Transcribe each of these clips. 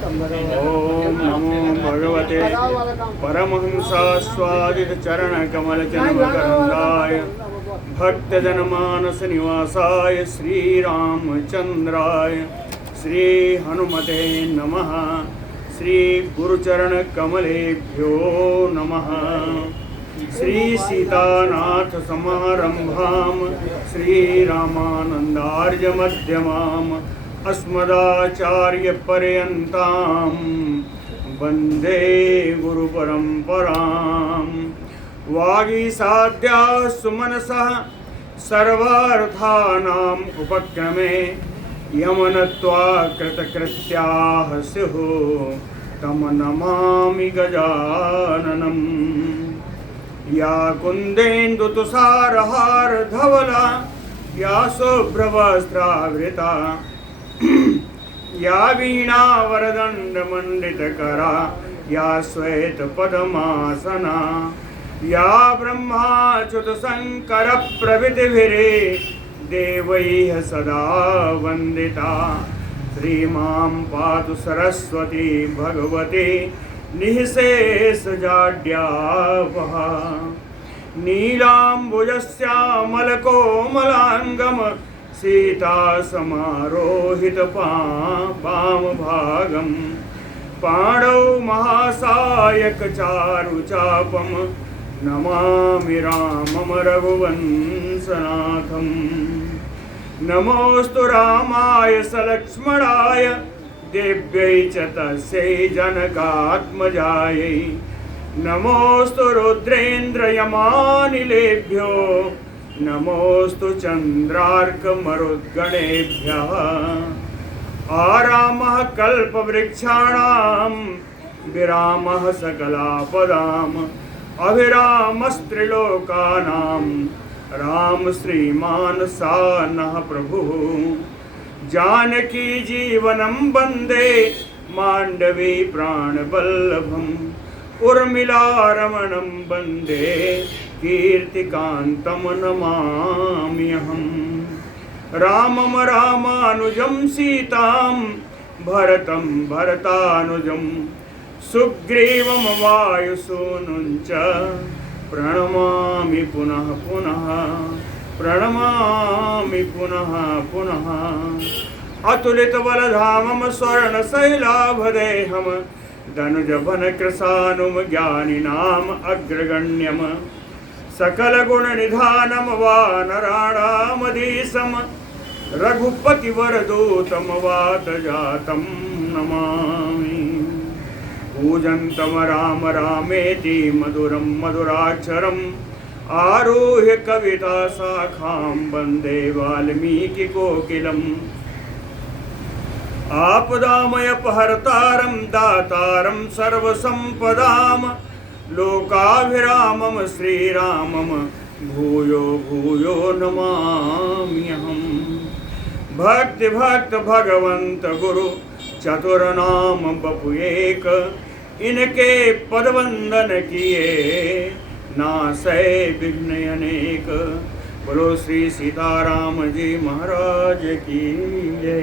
ओम नमो भगवते परमहंसास्वादित चरण कमल जन्मकरंदाय भक्तजनमानस निवासाय श्री रामचंद्राय श्री हनुमते नमः। श्री गुरुचरण कमलेभ्यो नमः। श्री सीतानाथ समारंभाम श्री रामानंदार्य मध्यमाम अस्मदाचार्य पर्यन्ताम वंदे गुरु परंपराम। वागीसाद्या सुमनसः सर्वार्थानाम उपक्रमे यमनत्वा कृतकृत्याः स्युः तम नमामि गजाननम्। या कुन्देन्दुतुषारहार धवला या शुभ्रवस्त्रावृता या वीणावरदण्डमण्डितकरा या श्वेतपद्मासना या ब्रह्माच्युतशङ्करप्रभृतिभिरे देवैः सदा वन्दिता। श्रीमां पातु सरस्वती भगवती निःशेषजाड्यापहा। नीलाम्बुजश्यामलकोमलाङ्गं सीता समारोहित पामभागं पाणौ महासायक चारुचापं नमामि रामं रघुवंशनाथं। नमोऽस्तु रामाय सलक्ष्मणाय देव्यै च तस्यै जनकात्मजायै। नमोऽस्तु रुद्रेन्द्रयमानिलेभ्यो नमोऽस्तु चन्द्रार्कमरुद्गणेभ्यः। आरामः कल्पवृक्षाणां विरामः सकलापदाम् अभिरामस्त्रिलोकानां राम श्रीमान् सानः प्रभुः। जानकी जीवनं वन्दे माण्डवी प्राणवल्लभम् उर्मिलारमणं वन्दे कीर्तिकान्तं नमाम्यहम्। रामं रामानुजं सीतां भरतं भरतानुजं सुग्रीवं वायुसूनुं च प्रणमामि पुनः पुनः प्रणमामि पुनः पुनः। अतुलितबलधामं स्वर्णशैलाभदेहं धनुजवनकृशानुं ज्ञानिनाम् अग्रगण्यं सकलगुणनिधानं वानराणामधीशं रघुपतिवरदूतं वातजातं नमामि। कूजन्तं राम रामेति मधुरं मधुराक्षरम् आरुह्य कविता शाखां वन्दे वाल्मीकिकोकिलम्। आपदामयपहर्तारं दातारं सर्वसम्पदां लोकाभिरामं श्रीरामं भूयो भूयो नमाम्यहम्। भक्ति भक्त भगवंत गुरु चतुर्नाम बपु एक इनके पदवंदन किए नासै विघ्न अनेक। बोलो श्री सीताराम जी महाराज की जय।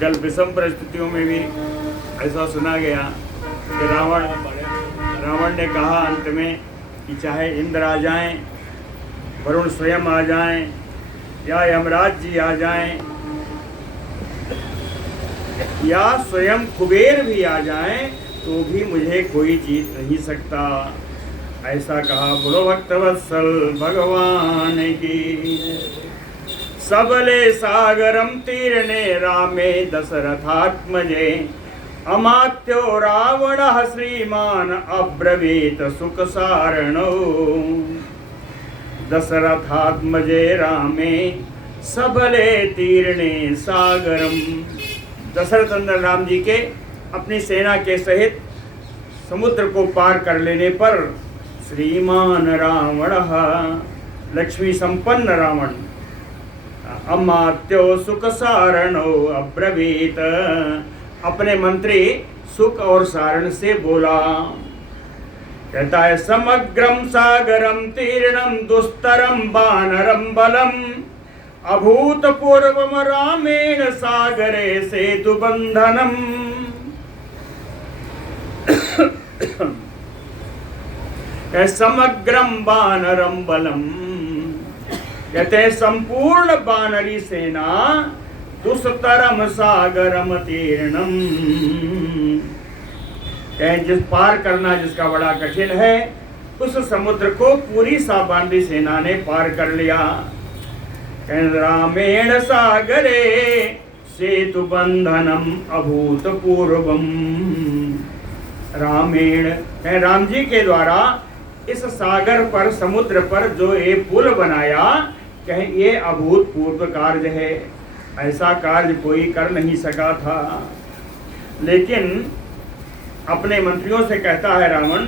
कल विषम परिस्थितियों में भी ऐसा सुना गया कि रावण ने कहा अंत में कि चाहे इंद्र आ जाएं, वरुण स्वयं आ जाएं या यमराज जी आ जाएं या स्वयं कुबेर भी आ जाएं तो भी मुझे कोई जीत नहीं सकता। ऐसा कहा। बोलो भक्तवत्सल भगवान की। सबले सागरम तीर्णे रामे दशरथात्मजे अमात्यो रावणः श्रीमान अब्रवीत सुख सारणो। दशरथात्मजे रामे सबले तीर्णे सागरम। दशरथ नंदन राम जी के अपनी सेना के सहित समुद्र को पार कर लेने पर श्रीमान रावणः लक्ष्मी संपन्न रावण अमात्यो सुख सारणो अब्रवीत अपने मंत्री सुख और सारण से बोला। कहता है समग्रम सागरम तीर्णम दुस्तरम वानरम बलम अभूतपूर्वम रामेण सागरे सेतु बंधनम। समग्रम वानरम बलम, कहते हैं संपूर्ण वानरी सेना दुस्तरम सागरम तीर्णम, जिस पार करना जिसका बड़ा कठिन है उस समुद्र को पूरी वानरी सेना ने पार कर लिया। रामेण सागरे सेतु बंधनम अभूतपूर्वम, रामेण राम जी के द्वारा इस सागर पर समुद्र पर जो ये पुल बनाया, कहें ये अभूतपूर्व कार्य है, ऐसा कार्य कोई कर नहीं सका था। लेकिन अपने मंत्रियों से कहता है रावण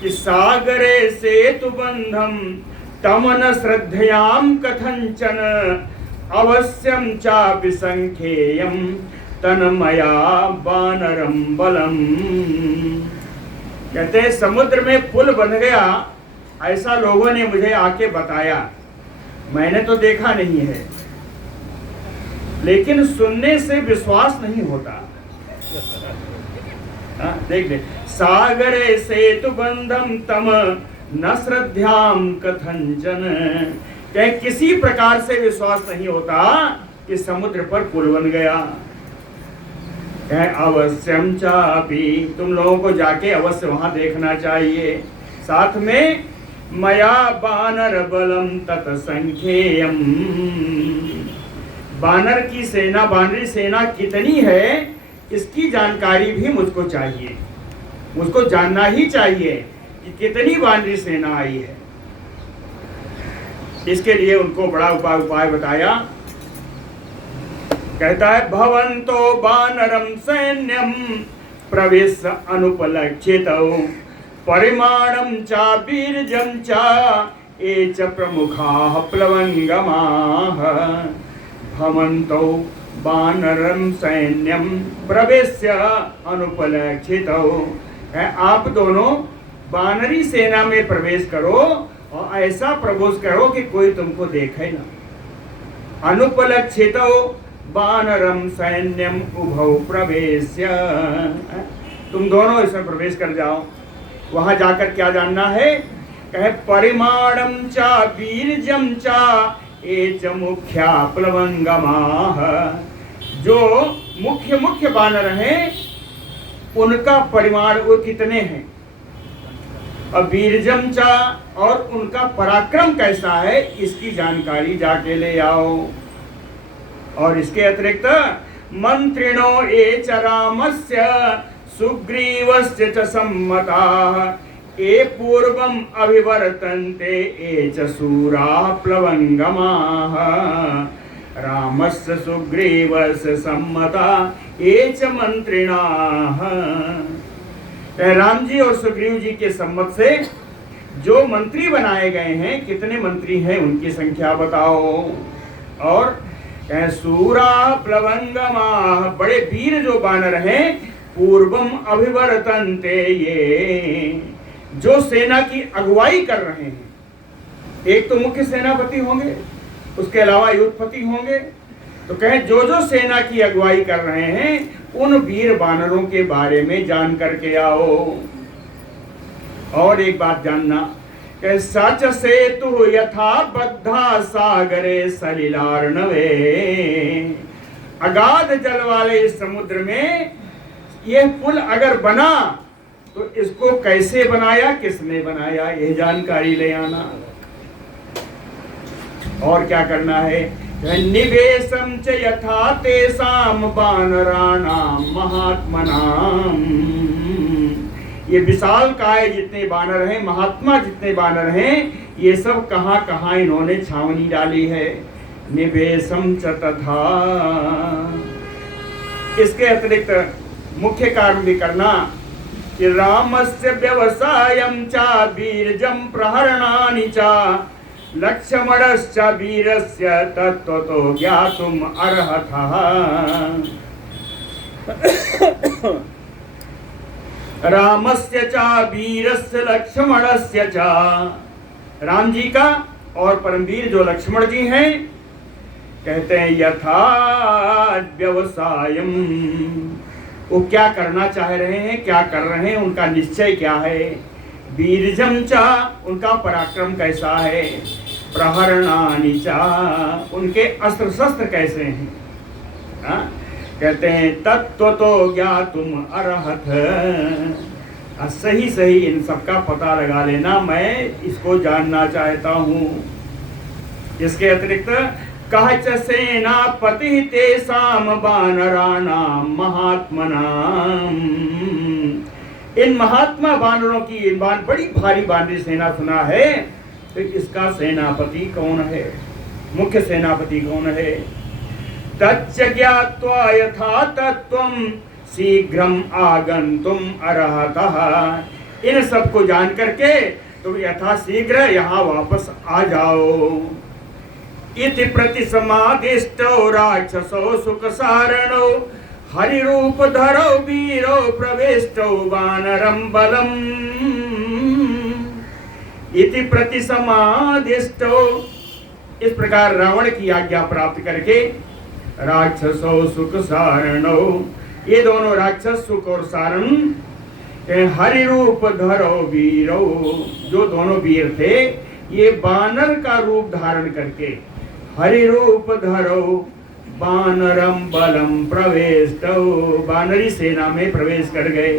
कि सागरे सेतु बंधम तमन श्रद्धयाम कथंचन अवश्यम चापि संख्येयम तन्मया वानरम बलम। कहते हैं समुद्र में पुल बन गया, ऐसा लोगों ने मुझे आके बताया, मैंने तो देखा नहीं है, लेकिन सुनने से विश्वास नहीं होता। देख ले, सागरे सेतु बंधम तम न श्रद्धाम कथंचन, क्या किसी प्रकार से विश्वास नहीं होता कि समुद्र पर पुल बन गया। अवश्यम चापि, तुम लोगों को जाके अवश्य वहां देखना चाहिए। साथ में मया बानर बलम तत संख्येयम, बानर की सेना, बानरी सेना कितनी है इसकी जानकारी भी मुझको चाहिए, मुझको जानना ही चाहिए कि कितनी बानरी सेना आई है। इसके लिए उनको बड़ा उपाय बताया। कहता है भवन्तो वानरम सैन्यम प्रवेश अनुपलक्षितौ परिमाणम चा बीरजम चा एच प्रमुखाः प्लवंगमाः। भवन्तो वानरम सैन्यम प्रवेश्य अनुपलक्षितौ, आप दोनों वानरी सेना में प्रवेश करो और ऐसा प्रवेश करो कि कोई तुमको देखे ना। अनुपलक्षितौ वानरम सैन्यम उभौ प्रवेश्य, तुम दोनों इसमें प्रवेश कर जाओ। वहां जाकर क्या जानना है, कहे परिमाणम चा बीरजम चा एच मुख्या प्लवंगमाः, जो मुख्य वानर हैं उनका परिमाण वो कितने हैं, और बीरजम चा और उनका पराक्रम कैसा है इसकी जानकारी जाके ले आओ। और इसके अतिरिक्त मंत्रिणो एच रामस्य सुग्रीवस्य च सम्मताः ए पूर्वम अभिवर्तन्ते एच शूराः प्लवंगमाः। रामस्य सुग्रीवस्य सम्मता एच मंत्रिणाः, राम जी और सुग्रीव जी के सम्मत से जो मंत्री बनाए गए हैं, कितने मंत्री हैं उनकी संख्या बताओ। और सूरा प्लवंगमाः, बड़े वीर जो बानर हैं, पूर्वम अभिवर्तन्ते, ये जो सेना की अगुवाई कर रहे हैं, एक तो मुख्य सेनापति होंगे, उसके अलावा युद्धपति होंगे, तो कहें जो जो सेना की अगुवाई कर रहे हैं उन वीर बानरों के बारे में जान करके आओ। और एक बात जानना, सच सेतु यथा बद्धा सागरे सलिलार्णवे, अगाध जल वाले इस समुद्र में यह पुल अगर बना तो इसको कैसे बनाया, किसने बनाया, यह जानकारी ले आना। और क्या करना है, निवेशम च यथा तेसाम वानराणाम महात्मनाम, ये विशाल काय जितने बानर हैं, महात्मा जितने बानर हैं, ये सब कहाँ कहाँ इन्होंने छावनी डाली है। निवेशम च तथा, इसके अतिरिक्त मुख्य कारण भी करना कि रामस्य व्यवसायम चा बीरजम प्रहरणानि चा लक्ष्मणश्च वीरस्य तत्त्वतो ज्ञातुम अर्हतः। रामस्य चा वीरस्य लक्ष्मणस्य चा, राम जी का और परमवीर जो लक्ष्मण जी हैं, कहते हैं यथा व्यवसायम, वो क्या करना चाह रहे हैं, क्या कर रहे हैं, उनका निश्चय क्या है। वीरजम चा, उनका पराक्रम कैसा है। प्रहरणानि चा, उनके अस्त्र शस्त्र कैसे हैं। हाँ? कहते हैं तत्व तो ज्ञातुम अर्हत, सही सही इन सबका पता लगा लेना, मैं इसको जानना चाहता हूँ। इसके अतिरिक्त कह च सेनापति तेषाम वानराणाम महात्मनाम, इन महात्मा वानरों की बड़ी भारी वानरी सेना सुना है, तो इसका सेनापति कौन है, मुख्य सेनापति कौन है। तच्च ज्ञात्वा यथा तत्त्वं शीघ्रम आगंतुम अर्हतः, इन सबको जान करके तुम यथा शीघ्र यहाँ वापस आ जाओ। इति प्रतिसमादिष्टो राक्षसो सुखसारणो हरिरूप धरो वीरो प्रविष्टो वानरं बलम्। इति प्रतिसमादिष्टो, इस प्रकार रावण की आज्ञा प्राप्त करके राक्षसो सुख सारणो, ये दोनों राक्षस सुख और सारण हरि रूप धरो वीरो, जो दोनों वीर थे ये बानर का रूप धारण करके हरि रूप धरो बानरम बलम प्रवेष्टो, बानरी सेना में प्रवेश कर गए।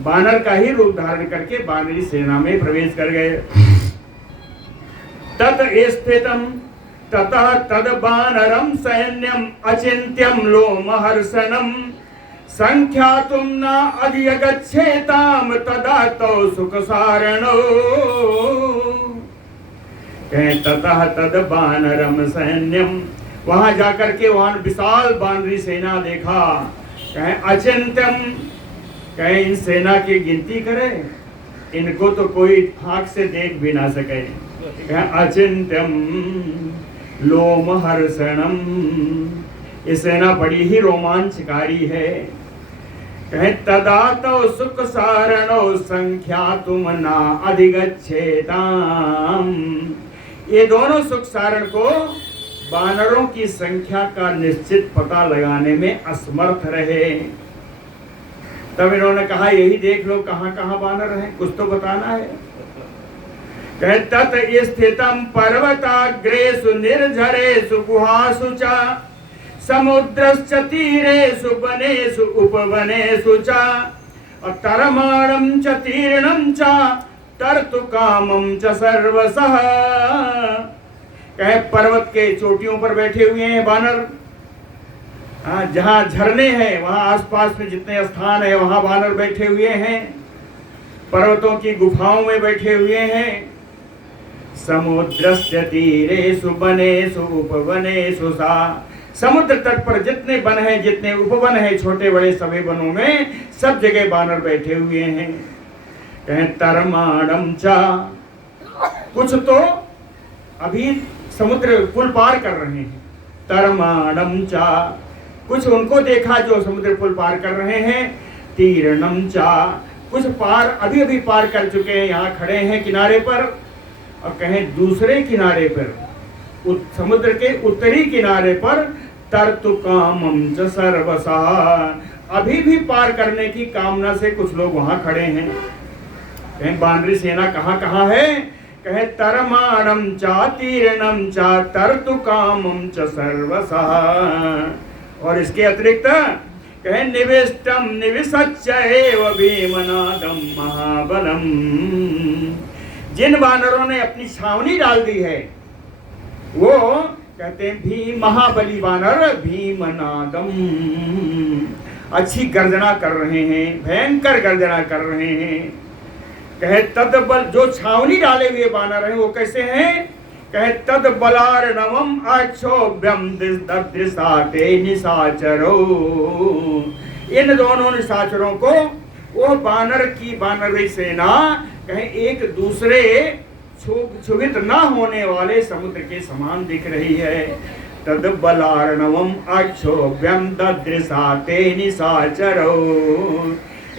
बानर का ही रूप धारण करके बानरी सेना में प्रवेश कर गए। तत स्थितम ततः तद बानरम सैन्यम अचिंत्यम लोमहर्षणम संख्यातुम न अधिगच्छेताम तदा तो सुख सारणो। ततः तद बानरम सैन्यम, वहां जाकर के वहां विशाल बानरी सेना देखा। कहें अचिंत्यम, कहें इन सेना की गिनती करे, इनको तो कोई आंख से देख भी ना सके। कहें अचिंत्यम लोमहर्षणम, ये सेना बड़ी ही रोमांचकारी है। कहे तदा तो सुख सारणो संख्या तुम ना अधिगच्छेताम, ये दोनों सुख सारण को बानरों की संख्या का निश्चित पता लगाने में असमर्थ रहे। तब इन्होंने कहा यही देख लो कहाँ कहाँ बानर हैं, कुछ तो बताना है। कहे तत स्थितम पर्वताग्रेषु निर्झरेषु गुहासु च समुद्रश्च तीरेषु वनेषु उपवनेषु च तरमाणं च तीर्णं च तर्तु कामं च सर्वशः। कहे पर्वत के चोटियों पर बैठे हुए हैं बानर, जहाँ झरने हैं वहाँ आसपास में जितने स्थान है वहाँ बानर बैठे हुए हैं, पर्वतों की गुफाओं में बैठे हुए हैं। समुद्रस्य तीरेषु वनेषु उपवनेषु सा, समुद्र तट पर जितने वन हैं, जितने उपवन हैं, छोटे बड़े सभी वनों में सब जगह बानर बैठे हुए हैं। कहें तरमाणम चा, कुछ तो अभी समुद्र पुल पार कर रहे हैं। तरमाणम चा, कुछ उनको देखा जो समुद्र पुल पार कर रहे हैं। तीर्णम चा, कुछ पार अभी अभी पार कर चुके हैं, यहाँ खड़े हैं किनारे पर। और कहें दूसरे किनारे पर, समुद्र के उत्तरी किनारे पर तर्तु कामम च सर्वसा, अभी भी पार करने की कामना से कुछ लोग वहां खड़े हैं। कहें बानरी सेना कहाँ कहाँ है। कहे तरमाणम चा तीर्णम चा तर्तु कामम च सर्वसा। और इसके अतिरिक्त कहे निविष्टम निविशच्च एव भीमनादम महाबलम, जिन बानरों ने अपनी छावनी डाल दी है वो कहते हैं भी महाबली बानर भीमनादम, अच्छी गर्जना कर रहे हैं, भयंकर गर्जना कर रहे हैं। कहे तद बल, जो छावनी डाले हुए बानर हैं वो कैसे हैं। कहे तद बलार्णवम अक्षोभ्यम दृशाते निशाचरो, इन दोनों निशाचरों को वो बानर की बानरी सेना कहे एक दूसरे क्षुभित न होने वाले समुद्र के समान दिख रही है। तद बलार्णवम अक्षोभ्यम ददृशाते निशाचरो,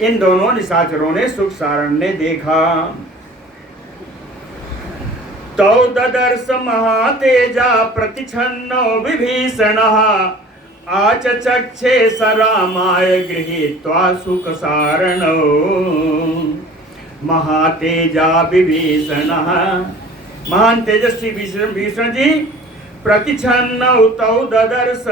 इन दोनों निशाचरों ने सुख सारण ने देखा। तौ ददर्श महातेजा प्रतिछन्नो विभीषणः आचचक्षे स रामाय गृहीत्वा सुखसारणौ महातेजा विभीषणः। महान तेजस्वी भीषण जी प्रतिछन्नौ तौ ददर्श,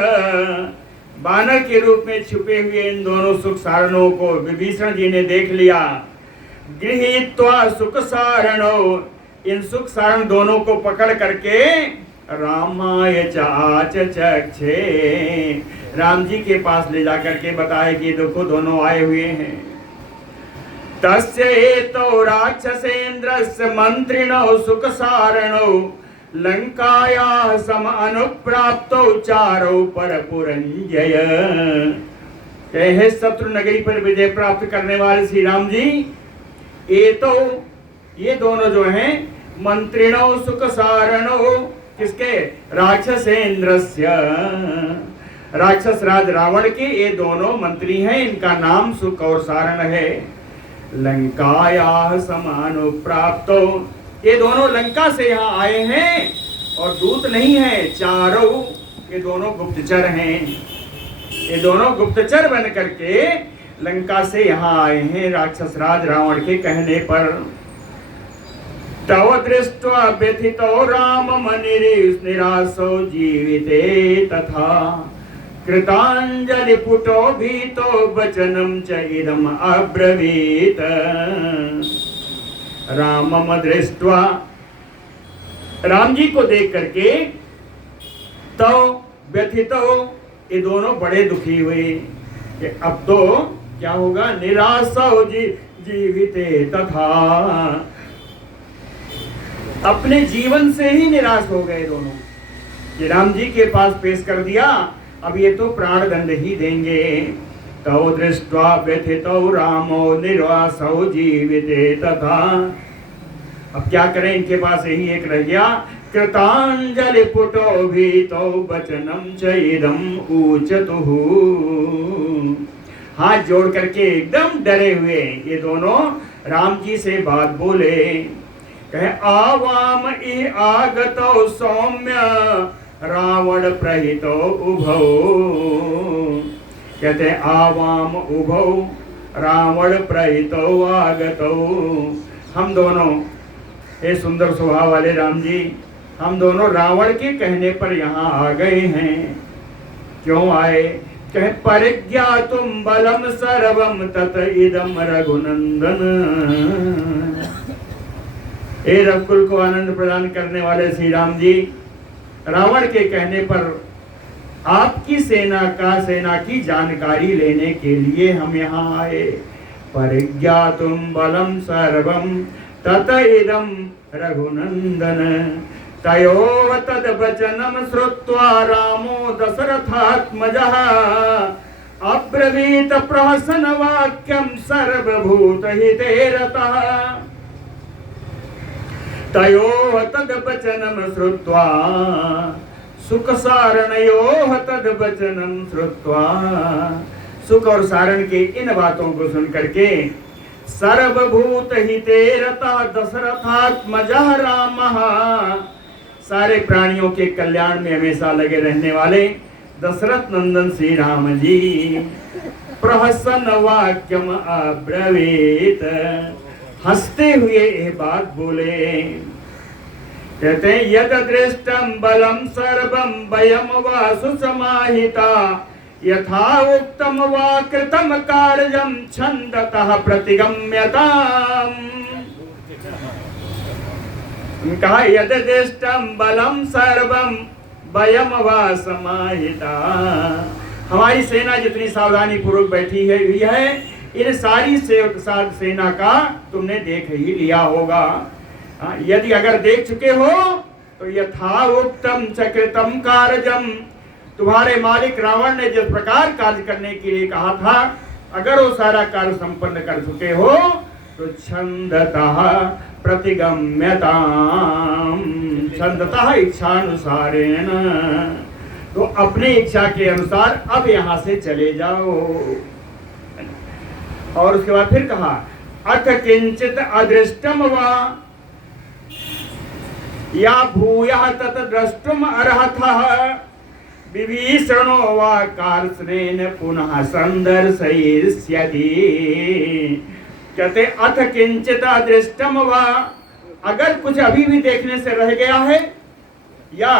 बानर के रूप में छुपे हुए इन दोनों सुख सारणों को विभीषण जी ने देख लिया। गृहीत्वा सुख सारणौ, इन सुख सारण दोनों को पकड़ करके रामाय चाचचक्षे, राम जी के पास ले जाकर के बताए कि देखो दोनों आए हुए हैं। तस्य एतौ राक्षसेन्द्रस्य मंत्रिणौ सुख सारणौ लंकायाः सम अनुप्राप्तौ चारौ परपुरंजय। हे शत्रु नगरी पर विजय प्राप्त करने वाले श्री राम जी, एतौ, ये दोनों जो हैं मंत्रिणौ सुख सारणौ, किसके? राक्षसेन्द्रस्य, राक्षस राज रावण के ये दोनों मंत्री हैं, इनका नाम सुख और सारण है। लंकायाः समानो प्राप्तो, ये दोनों लंका से यहाँ आए हैं और दूत नहीं है, चारों ये दोनों गुप्तचर हैं। ये दोनों गुप्तचर बन करके लंका से यहाँ आए हैं राक्षस राज रावण के कहने पर। तव दृष्ट्वा व्यथितो राम निरासो जीविते तथा कृतांजलि पुटो भीतो वचनम च इदम अब्रवीत। रामम दृष्ट्वा, राम जी को देख करके, तो व्यथितो, ये दोनों बड़े दुखी हुए कि अब तो क्या होगा, निरासो जीविते तथा, अपने जीवन से ही निराश हो गए दोनों कि राम जी के पास पेश कर दिया, अब ये तो प्राण दंड ही देंगे। तौ दृष्ट्वा व्यथितौ रामो निरासौ जीविते तथा, अब क्या करें, इनके पास यही एक रह गया। कृतांजलि पुटो भीतो वचनम च इदम ऊचतुः, हाथ जोड़ करके एकदम डरे हुए ये दोनों राम जी से बात बोले। कहे आवाम इ आगतो सौम्य रावण प्रहितो उभौ, कहते आवाम उभौ रावण प्रहितो आगतो, हम दोनों, हे सुंदर स्वभाव वाले राम जी, हम दोनों रावण के कहने पर यहाँ आ गए हैं। क्यों आए? कहे परिज्ञातुम बलम सर्वम तत इदम रघुनंदन, हे रघुकुल को आनंद प्रदान करने वाले श्री राम जी, रावण के कहने पर आपकी सेना की जानकारी लेने के लिए हम यहाँ आए। परिज्ञातुम बलम सर्वम तत इदम रघुनंदन। तयोः तद वचनम श्रुत्वा रामो दशरथात्मजः अब्रवीत प्रहसन वाक्यम सर्वभूत हिते रतः। तयोः तद वचनम श्रुत्वा सुख सारणयोः तद वचनम श्रुत्वा, सुख और सारण के इन बातों को सुन करके सर्वभूत हिते रता दशरथात्मजः रामः, सारे प्राणियों के कल्याण में हमेशा लगे रहने वाले दशरथ नंदन श्री राम जी प्रहसन वाक्यम अब्रवीत, हंसते हुए ये बात बोले। कहते हैं यद दृष्टम बलम सर्वम वयम वासु समाहिता यथा उक्तम वा कृतम कार्यम छंदतः प्रतिगम्यताम। कहा यद दृष्टम बलम सर्वम वयम वा समाहिता, हमारी सेना जितनी सावधानी पूर्वक बैठी है हुई है, इन सारी सेना का तुमने देख ही लिया होगा। यदि अगर देख चुके हो तो यथा उत्तम चकृतम कार्यम, तुम्हारे मालिक रावण ने जिस प्रकार कार्य करने के लिए कहा था, अगर वो सारा कार्य संपन्न कर चुके हो तो छंदतः प्रतिगम्यताम, छंदतः इच्छानुसारेण, तो अपनी इच्छा के अनुसार अब यहाँ से चले जाओ। और उसके बाद फिर कहा अथ किंचित अदृष्टम वा, या भूयः तत् द्रष्टुम अर्हतः विभीषणो वा कार्ष्णेन पुनः संदर्शयिष्यति। कहते अथ किंचित अदृष्टम वा, अगर कुछ अभी भी देखने से रह गया है, या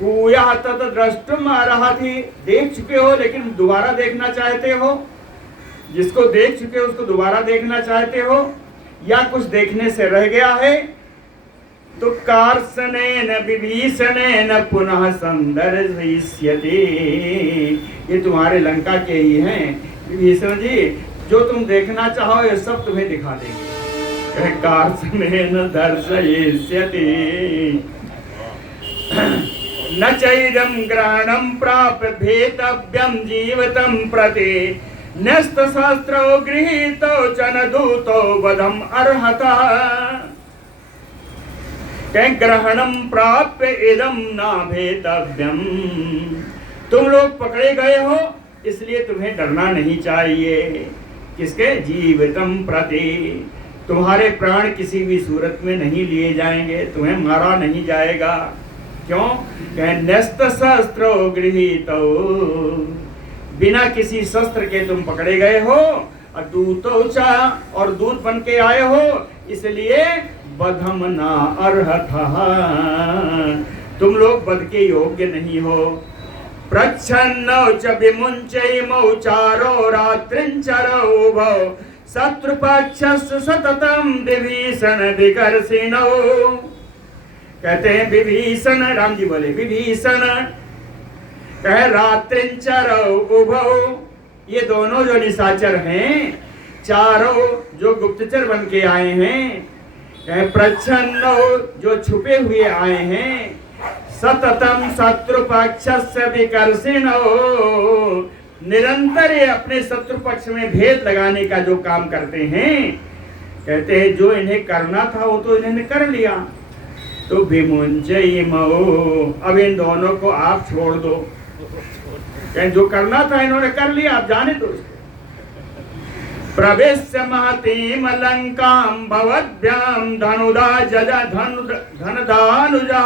भूयः तत् द्रष्टुम अर्हति, देख चुके हो लेकिन दोबारा देखना चाहते हो, जिसको देख चुके हो उसको दोबारा देखना चाहते हो, या कुछ देखने से रह गया है, तो कार्ष्णेन विभीषणेन पुनः संदर्शयिष्यति। ये तुम्हारे लंका के ही हैं विभीषण जी, जो तुम देखना चाहो ये सब तुम्हें दिखा देंगे। कार्ष्णेन दर्शयिष्यति। न चैरं ग्रहणं प्राप्य भेतव्यं जीवितं प्रति, न्यस्तशस्त्रौ गृहीतो च न दूतो वधम् अर्हतः। ग्रहणं प्राप्य इदं न भेतव्यम, तुम लोग पकड़े गए हो इसलिए तुम्हें डरना नहीं चाहिए। किसके? जीवितम प्रति, तुम्हारे प्राण किसी भी सूरत में नहीं लिए जाएंगे, तुम्हें मारा नहीं जाएगा। क्यों? न्यस्त शस्त्रो गृहीतो, बिना किसी शस्त्र के तुम पकड़े गए हो, दूतो चा, और दूत बन के आए हो, इसलिए बधम ना अर्हतः, तुम लोग बध के योग्य नहीं हो। प्रच्छन्नौ च विमुञ्चैमौ चारो रात्रिञ्चरौ भौ, शत्रुपक्षस्य सततं विभीषण विकर्षिणौ। कहते हैं विभीषण, राम जी बोले विभीषण कहे रात्रिञ्चरौ उभौ, ये दोनों जो निशाचर हैं, चारों जो गुप्तचर बन के आए हैं, प्रच्छन्नो जो छुपे हुए आए हैं, सततम शत्रु पक्षस्य विकर्षिणो, निरंतर ये अपने शत्रु पक्ष में भेद लगाने का जो काम करते हैं। कहते हैं जो इन्हें करना था वो तो इन्होंने कर लिया, तो विमुञ्चैमौ, अब इन दोनों को आप छोड़ दो। जो करना था इन्होंने कर लिया, आप जाने दो। प्रवेश्य महतीम लंकां भवद्भ्यां धनुधा जजा धनदानुजा,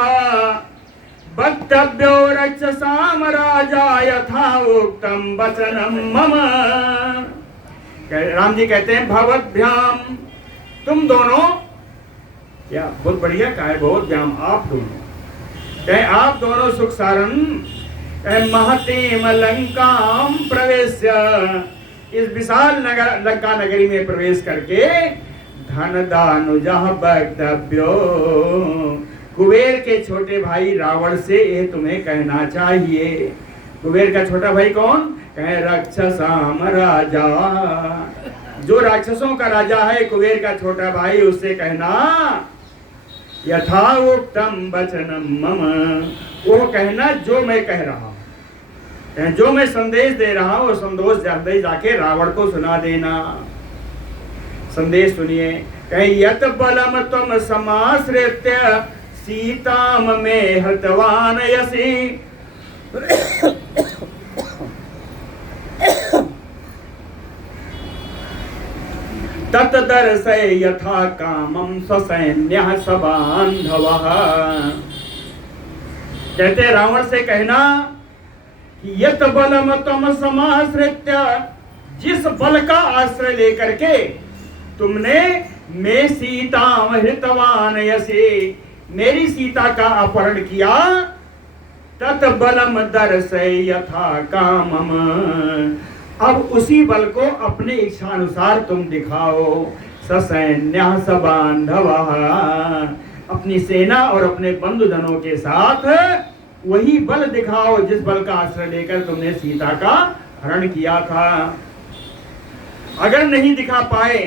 वक्तव्यो रक्षसाम राजा यथा उक्तम वचनम मम। राम जी कहते हैं भवद्भ्याम, तुम दोनों, क्या बहुत बढ़िया कहा है, भवद्भ्याम आप दोनों, कहे आप दोनों सुख सारण महतीम लंकां प्रवेश्य, इस विशाल नगर लंका नगरी में प्रवेश करके धनदानुजा वक्तव्यो, कुबेर के छोटे भाई रावण से ये तुम्हें कहना चाहिए। कुबेर का छोटा भाई कौन? कहे राक्षसाम राजा, जो राक्षसों का राजा है कुबेर का छोटा भाई, उससे कहना यथा उक्तम वचनम मम, वो कहना जो मैं कह रहा हूं, जो मैं संदेश दे रहा हूं वो संदेश जाके रावण को सुना देना। संदेश सुनिए। कहे यत बलम त्वम समाश्रित्य सीताम में हतवान यसी, तत्दर्शय यथा कामं ससैन्यः सबान्धवः। कहते रावण से कहना कि यत बलम त्वम समाश्रित्य, जिस बल का आश्रय लेकर के तुमने मैं सीता हृतवान यसे, मेरी सीता का अपहरण किया, तत् बलम दर्शय यथा कामम, अब उसी बल को अपने इच्छानुसार तुम दिखाओ। ससैन्यः सबान्धवः, अपनी सेना और अपने बंधुजनों के साथ वही बल दिखाओ जिस बल का आश्रय लेकर तुमने सीता का हरण किया था। अगर नहीं दिखा पाए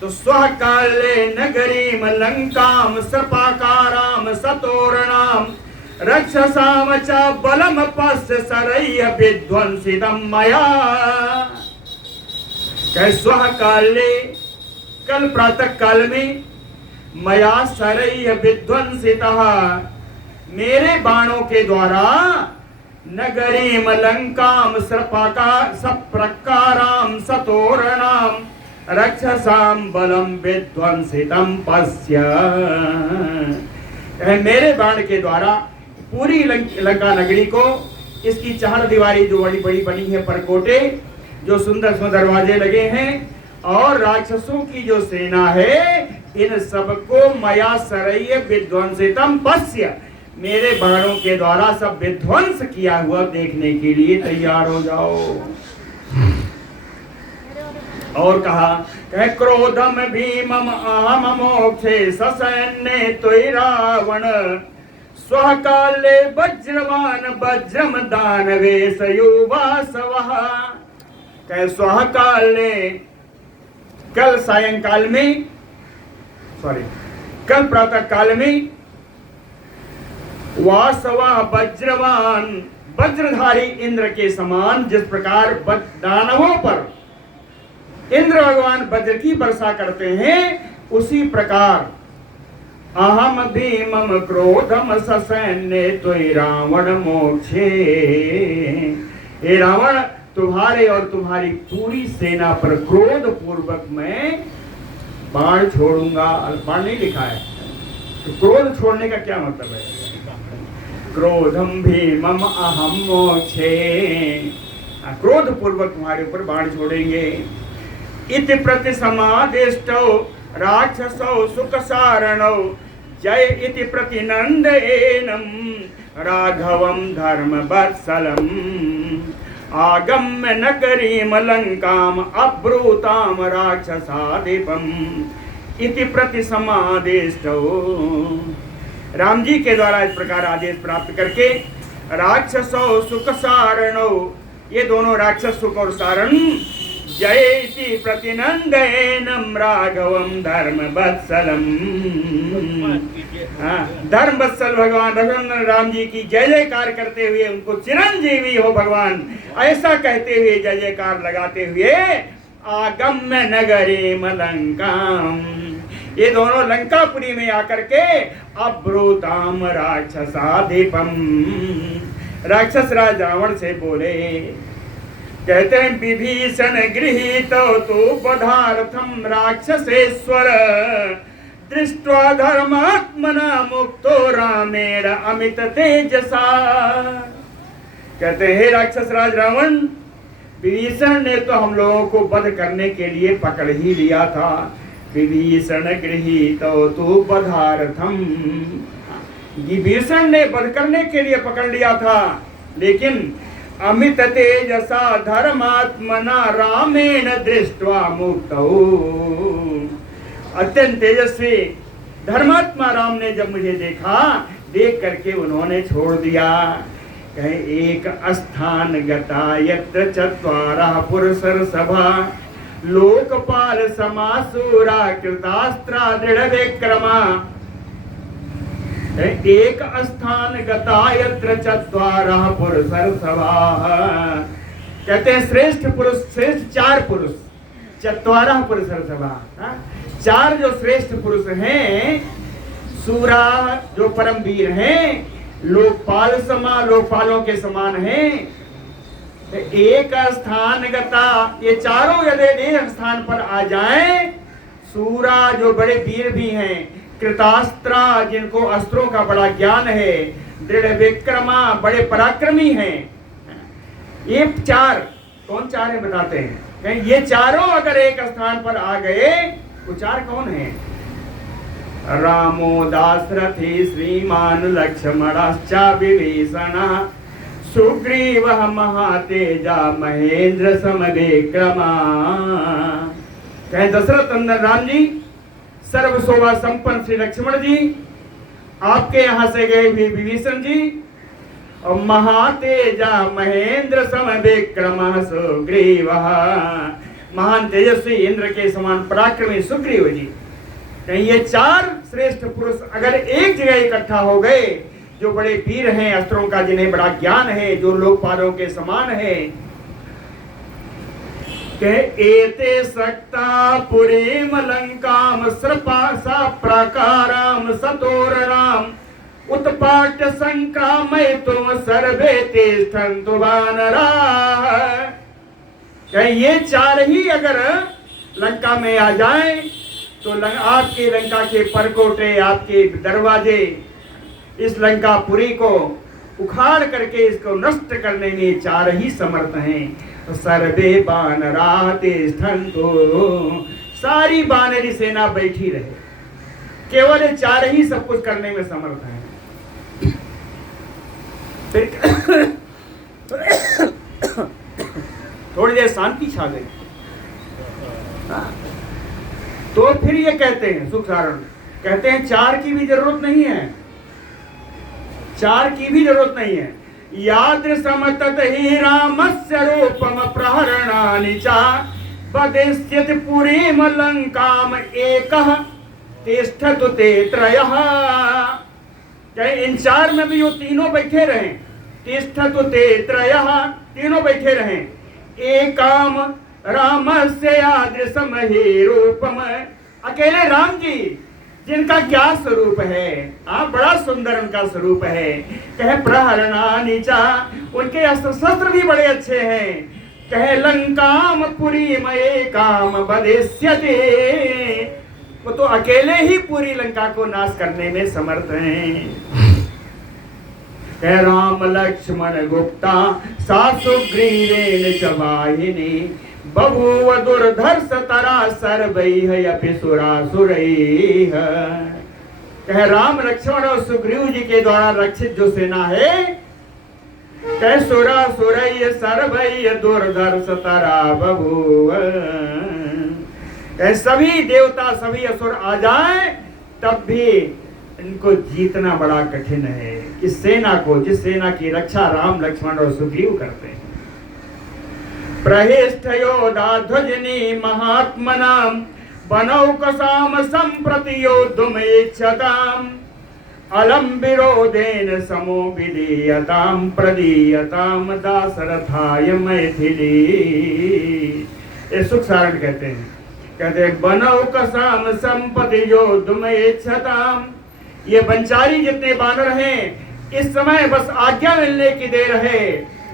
तो स्वकाले नगरीम लंकाम सपाकाराम सतोरणाम रक्षसाम च बलम पश्य सरय्य विध्वंसितम मया। स्वकाले, कल प्रातः काल में, मया सरय्य विध्वंसितः, मेरे बाणों के द्वारा नगरीम लंकाम सप्रकाराम सतोरणाम रक्षसाम बलम विध्वंसितम पश्य। मेरे बाण के द्वारा पूरी लंका नगरी को, इसकी चार दीवारी जो बड़ी बड़ी बनी है, परकोटे जो सुंदर सुंदर दरवाजे लगे हैं, और राक्षसों की जो सेना है, इन सबको मया सरय्य विध्वंसितम पश्य, मेरे बाणों के द्वारा सब विध्वंस किया हुआ देखने के लिए तैयार हो जाओ। और कहा क्रोधम भीमम अहम मोक्षे ससैन्य त्वयि रावण स्वः काले वज्रवान वज्रम दानवे सयुवासवः। स्वः काले, कल सायंकाल में, कल प्रातः काल में, वासवा वज्रवान, वज्रधारी इंद्र के समान, जिस प्रकार दानवों पर इंद्र भगवान वज्र की वर्षा करते हैं, उसी प्रकार अहम भीमम क्रोधम ससैन्य त्वयि रावण मोक्षे, हे रावण तुम्हारे और तुम्हारी पूरी सेना पर क्रोध पूर्वक मैं बाण छोड़ूंगा। बाण नहीं लिखा है, तो क्रोध छोड़ने का क्या मतलब है? क्रोधम भीमम अहम मोक्षे, क्रोध पूर्वक तुम्हारे ऊपर बाण छोड़ेंगे। इति प्रति समादिष्टौ राक्षसौ सुख सारणौ जय इति प्रतिनंदयेनं राघवं धर्म वत्सलम् आगम्य नगरीम लंकाम अब्रूताम राक्षसाधिपम् इति प्रति समादिष्टौ। राम जी के द्वारा इस प्रकार आदेश प्राप्त करके राक्षसौ सुख सारणौ, ये दोनों राक्षस सुख और सारण, जयति प्रतिनंदयेनं राघवं धर्म वत्सलम्, धर्म वत्सल भगवान रघुनंदन राम जी की जय जयकार करते हुए, उनको चिरंजीवी हो भगवान ऐसा कहते हुए जय जयकार लगाते हुए आगम्य नगरीम लंकाम, ये दोनों लंकापुरी में आकर के अब्रूताम राक्षसाधिपम, राक्षस राज रावण से बोले। कहते हैं विभीषण गृहीत तो पदार्थम राक्षसेश्वर दृष्ट्वा धर्मात्मना मुक्तो रामेण अमित तेजसा। कहते हैं हे राक्षस राज रावण, विभीषण ने तो हम लोगों को वध करने के लिए पकड़ ही लिया था। विभीषण गृहीत तो पदार्थम, विभीषण ने वध करने के लिए पकड़ लिया था, लेकिन अमित तेजसा धर्मात्मना रामेण दृष्ट्वा मुक्तौ, अत्यंत तेजस्वी धर्मात्मा राम ने जब मुझे देखा, देख करके उन्होंने छोड़ दिया। कहे एक स्थान गता यत्र चत्वारः पुरुषर सभा लोकपाल समासूरा कृतास्त्रा दृढ़ विक्रमा। एक स्थान गता यत्र चत्वारः पुरुषर सभा, कहते हैं श्रेष्ठ पुरुष, श्रेष्ठ चार पुरुष, चत्वारः पुरुषर सभा, चार जो श्रेष्ठ पुरुष हैं, सूरा जो परम वीर हैं, लोकपाल समा, लोकपालों के समान हैं। एक स्थान गता, ये चारों यदि एक स्थान पर आ जाएं, सूरा जो बड़े वीर भी हैं, कृतास्त्रा जिनको अस्त्रों का बड़ा ज्ञान है, दृढ़ विक्रमा बड़े पराक्रमी हैं। ये चार कौन चार है बताते हैं, कहीं ये चारों अगर एक स्थान पर आ गए, वो चार कौन है? रामो दाशरथी श्रीमान लक्ष्मणाश्चा विभीषणः सुग्रीवः महातेजा महेंद्र समविक्रमा। कहें दशरथ नंदन राम जी, सर्व शोभा संपन्न श्री लक्ष्मण जी, आपके यहाँ से गए विभीषण जी, और महातेजा महेंद्र समविक्रमः सुग्रीवः, महान तेजस्वी इंद्र के समान पराक्रमी सुग्रीव जी। कहीं ये चार श्रेष्ठ पुरुष अगर एक जगह इकट्ठा हो गए, जो बड़े वीर हैं, अस्त्रों का जिन्हें बड़ा ज्ञान है, जो लोकपालों के समान है, एते सक्ता पुरीम लंकाम सृपासा प्राकाराम सतोरराम उत्पाट्य संक्रामयितुम सर्वे तिष्ठन्तु वानराः। कहीं ये चार ही अगर लंका में आ जाएं, तो आपकी लंका के परकोटे, आपके दरवाजे इस लंकापुरी को उखाड़ करके इसको नष्ट करने में 4 ही समर्थ हैं। सर्वे बानरा तिष्ठन्तु, सारी बानरी सेना बैठी रहे, केवल 4 ही सब कुछ करने में समर्थ हैं। फिर थोड़ी देर शांति छा गई। तो फिर ये कहते हैं सुख सारण, कहते हैं 4 की भी जरूरत नहीं है, 4 की भी जरूरत नहीं है। यादृशम ततहि रामस्य रूपम प्रहरणानि च वदिष्यति पुरीम लंकाम एकः तिष्ठतु ते त्रयः। चाहे इन 4 में भी वो तीनों बैठे रहें, तिष्ठतु ते त्रयः, तीनों बैठे रहें। एकाम रामस्य यादृशम हि रूपम, अकेले राम जी जिनका क्या स्वरूप है, बड़ा सुंदर उनका स्वरूप है। कहे प्रहरणानि च, उनके अस्त्र शस्त्र भी बड़े अच्छे हैं। कहे लंकाम पुरीम एकाम वदिष्यति, वो तो अकेले ही पूरी लंका को नाश करने में समर्थ हैं। कहे राम लक्ष्मण गुप्ता सा सुग्रीवेन च वाहिनी बभूव दुर्धर्ष तरा सर्वैः अपि सुरासुरैः। कहे राम लक्ष्मण और सुग्रीव जी के द्वारा रक्षित जो सेना है, कहे सुरासुरैः सर्वैः दुर्धर्ष तरा बभूव, कहे सभी देवता सभी असुर आ जाए तब भी इनको जीतना बड़ा कठिन है। इस सेना को, जिस सेना की रक्षा राम लक्ष्मण और सुग्रीव करते हैं। प्रहिष्ठ योधा ध्वजनी महात्मनाम बनौकसाम संप्रति योद्धुम इच्छताम अलम विरोधेन समो विदीयताम प्रदीयताम दासरथाय मैथिली। ये सुख सारण कहते हैं, कहते हैं बनौकसाम संपति योद्धुम इच्छताम, ये बंचारी जितने बानर हैं इस समय बस आज्ञा मिलने की देर है,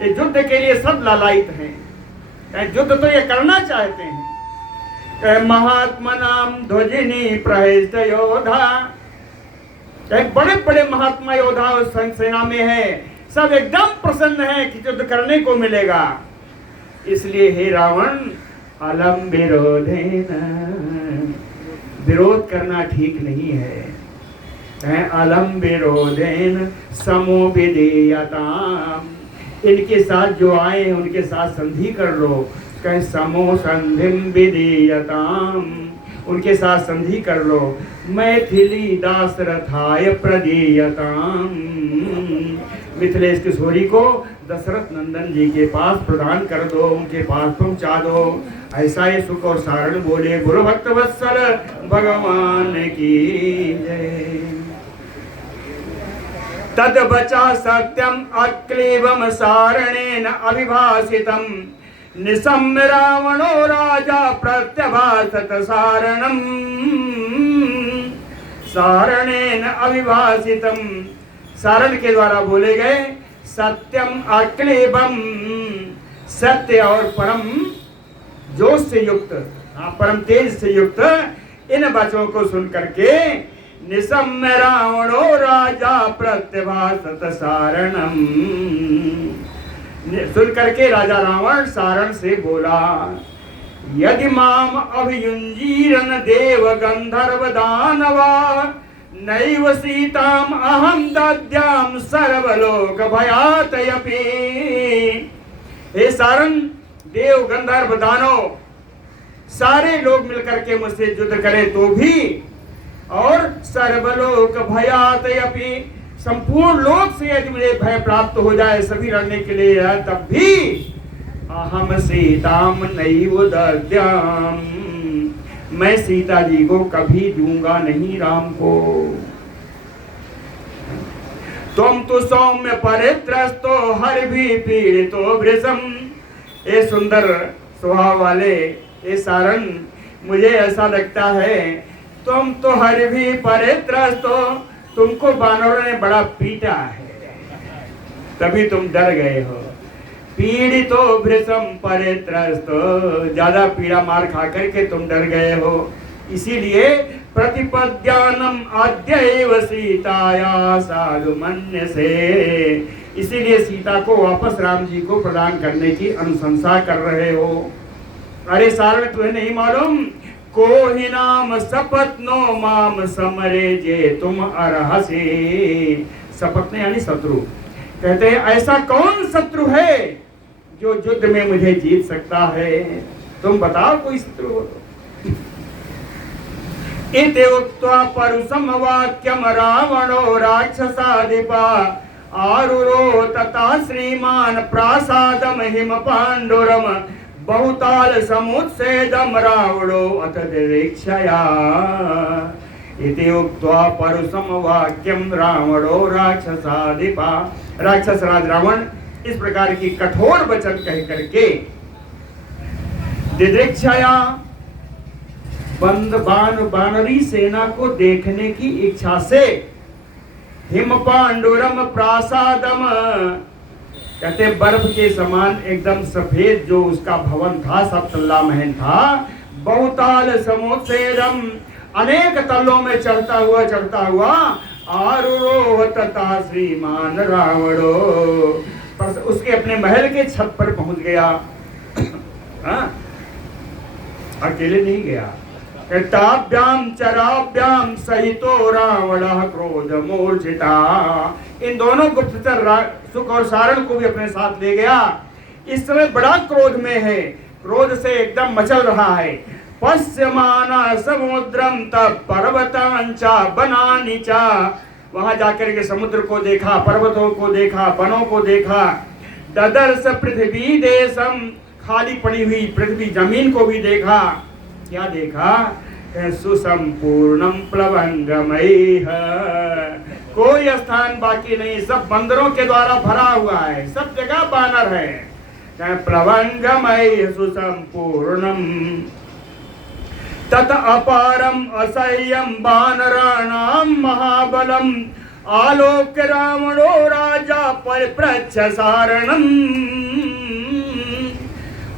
ये युद्ध के लिए सब लालायित हैं, युद्ध तो ये करना चाहते हैं। महात्मा नाम ध्वजिनी प्रहिष्ट योधा, बड़े बड़े महात्मा योद्धा उस सेना में है, सब एकदम प्रसन्न है कि युद्ध करने को मिलेगा। इसलिए हे रावण अलम विरोधेन, विरोध करना ठीक नहीं है। अलम विरोधेन समो विधीयताम, इनके साथ जो आए उनके साथ संधि कर लो। कहे समो संधिम विधीयताम, उनके साथ संधि कर लो। मैथिली दासरथाय प्रदीयताम, मिथिलेश किशोरी को दशरथ नंदन जी के पास प्रदान कर दो, उनके पास पहुंचा दो। ऐसा ही सुख और सारण बोले गुरु भक्त वत्सल भगवान की जय। तद बचा सत्यम अक्लीबम सारणेन अभिभाषितम निशम्य रावणो राजा प्रत्यभाषत सारणम, सारणेन अभिभाषितम, सारण के द्वारा बोले गए सत्यम अक्लीबम, सत्य और परम जोश से युक्त, परम तेज से युक्त इन वचनों को सुन करके निशम्य रावणो राजा प्रत्यभाषत सारणम, सुन करके राजा रावण सारण से बोला यदि माम अभियुंजीरन देव गंधर्व दानवा नैव सीताम अहम दद्याम सर्वलोक भयातयपि। हे सारण, देव गंधर्व दानव सारे लोग मिलकर के मुझसे युद्ध करें तो भी, और सर्वलोक भयातयपि, संपूर्ण लोक से यदि मुझे भय प्राप्त हो जाए सभी लड़ने के लिए तब भी अहम सीताम नैव दद्याम, मैं सीता जी को कभी दूंगा नहीं राम को। तुम तो सौम्य परित्रस्तो हर भी पीड़ितो वृषम। ये सुंदर स्वभाव वाले ये सारण, मुझे ऐसा लगता है तुम तो हर भी परित्रस्तो, तुमको बानरों ने बड़ा पीटा है तभी तुम डर गए हो। पीड़ितो भृशम परित्रस्तो, ज्यादा पीड़ा मार खा करके तुम डर गए हो। इसीलिए प्रतिपद्यानम अद्यैव सीताया साधु मन्य से, इसीलिए सीता को वापस राम जी को प्रदान करने की अनुशंसा कर रहे हो। अरे सारण तुम्हें नहीं मालूम, को ही नाम सपत्नो माम समरे जे तुम अरहसे। सपत्न यानी शत्रु। कहते हैं ऐसा कौन शत्रु है जो युद्ध में मुझे जीत सकता है, तुम बताओ कोई शत्रु हो तो। इति उक्त्वा परुषम वाक्यम रावणो राक्षसाधिपा आरुरो तथा श्रीमान प्रासादम हिम पांडुरम बहुताल समुत्सेदम रावणो अथ दिवीक्षया। इति उक्त्वा परुषम वाक्यम रावणो राक्षसाधिपा, राक्षस राज रावण इस प्रकार की कठोर वचन कह करके दिदृक्षया बानरी सेना को देखने की इच्छा से हिम पांडुरम प्रासादम, कहते बर्फ के समान एकदम सफेद जो उसका भवन था, सब तल्ला महल था, बहुताल समुत्सेदम अनेक तलों में चढ़ता हुआ आरुरोह तथा श्रीमान रावणो, पर उसके अपने महल के छत पर पहुंच गया। अकेले नहीं गया। ताभ्याम चराभ्याम सहितो रावण क्रोध मूर्छिता, इन दोनों गुप्तचर सुख और सारण को भी अपने साथ ले गया। इस समय बड़ा क्रोध में है, क्रोध से एकदम मचल रहा है। पश्यमाना समुद्रम तब पर्वतांचा बनानीचा, वहां जाकर के समुद्र को देखा, पर्वतों को देखा, वनों को देखा। ददर्श पृथ्वी देशम, खाली पड़ी हुई पृथ्वी जमीन को भी देखा। क्या देखा? सुसंपूर्णम प्लवंगमय, कोई स्थान बाकी नहीं, सब बंदरों के द्वारा भरा हुआ है, सब जगह बानर है। प्लवंगमय सुसंपूर्णम तत अपारम असह्यम बानराणाम महाबलम आलोक्य रावणो राजा परिप्रच्छ सारणम।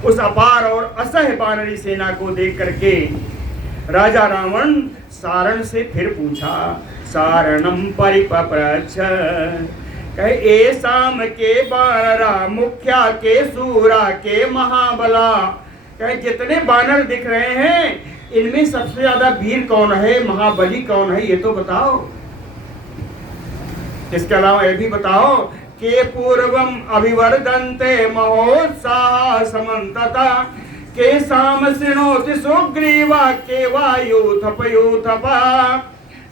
उस अपार और असह्य बानरी सेना को देख करके राजा रावण सारण से फिर पूछा, सारणम परिपप्रच्छ, कहे ए शाम के बानरा मुख्या के सूरा के महाबला, कहे जितने बानर दिख रहे हैं इनमें सबसे ज्यादा वीर कौन है, महाबली कौन है, ये तो बताओ। इसके अलावा ये भी बताओ के पूर्वम अभिवर्धन्ते महोत्साह समन्तता, के साम शृणोति सुग्रीवा के वायुथपयूथपा,